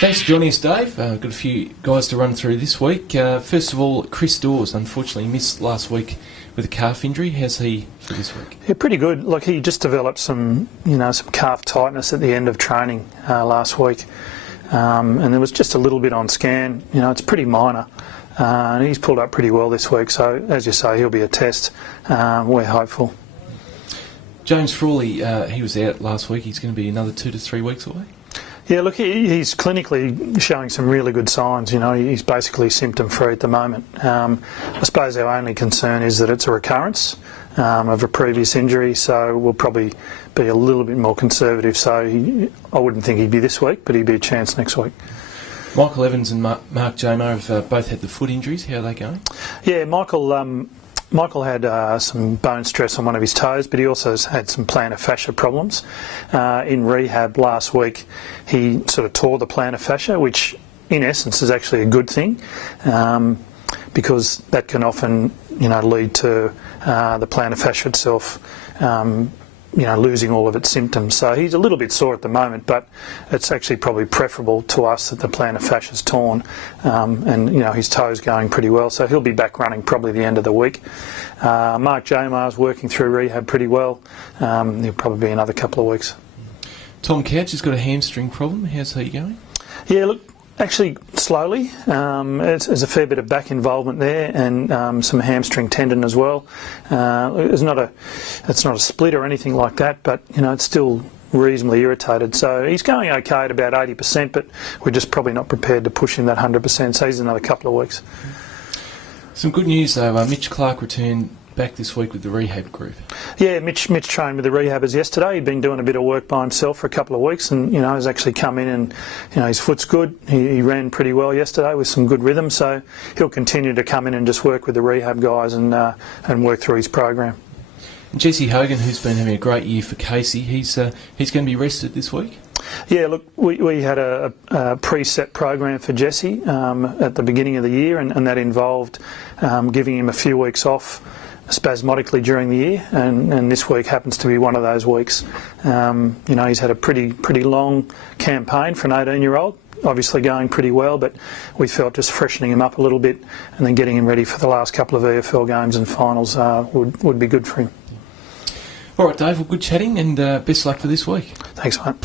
Thanks for joining us, Dave. Got a few guys to run through this week. First of all, Chris Dawes unfortunately missed last week with a calf injury. How's he for this week? Yeah, pretty good. Like, he just developed some calf tightness at the end of training last week, and there was just a little bit on scan. It's pretty minor, and he's pulled up pretty well this week. So, as you say, he'll be a test. We're hopeful. James Frawley, he was out last week. He's going to be another 2 to 3 weeks away. Yeah, look, he's clinically showing some really good signs. He's basically symptom-free at the moment. I suppose our only concern is that it's a recurrence of a previous injury, so we'll probably be a little bit more conservative. So I wouldn't think he'd be this week, but he'd be a chance next week. Michael Evans and Mark Jamo have both had the foot injuries. How are they going? Yeah, Michael had some bone stress on one of his toes, but he also has had some plantar fascia problems. In rehab last week, he sort of tore the plantar fascia, which in essence is actually a good thing, because that can often lead to the plantar fascia itself losing all of its symptoms. So he's a little bit sore at the moment, but it's actually probably preferable to us that the plantar fascia is torn, and his toe's going pretty well, so he'll be back running probably the end of the week. Mark Jamar's working through rehab pretty well. He'll probably be another couple of weeks. Tom Couch has got a hamstring problem. How's he going? Yeah, look, actually slowly. There's a fair bit of back involvement there, and some hamstring tendon as well. It's not a split or anything like that, but it's still reasonably irritated. So he's going okay at about 80%, but we're just probably not prepared to push him that 100%. So he's another couple of weeks. Some good news though. Mitch Clark returned back this week with the rehab group. Yeah, Mitch trained with the rehabbers yesterday. He'd been doing a bit of work by himself for a couple of weeks, and has actually come in and his foot's good. He ran pretty well yesterday with some good rhythm, so he'll continue to come in and just work with the rehab guys and work through his program. Jesse Hogan, who's been having a great year for Casey, he's going to be rested this week. Yeah, look, we had a preset program for Jesse at the beginning of the year, and that involved giving him a few weeks off spasmodically during the year, and this week happens to be one of those weeks. He's had a pretty long campaign for an 18-year-old, obviously going pretty well, but we felt just freshening him up a little bit and then getting him ready for the last couple of EFL games and finals would be good for him. All right, Dave, well, good chatting, and best luck for this week. Thanks, mate.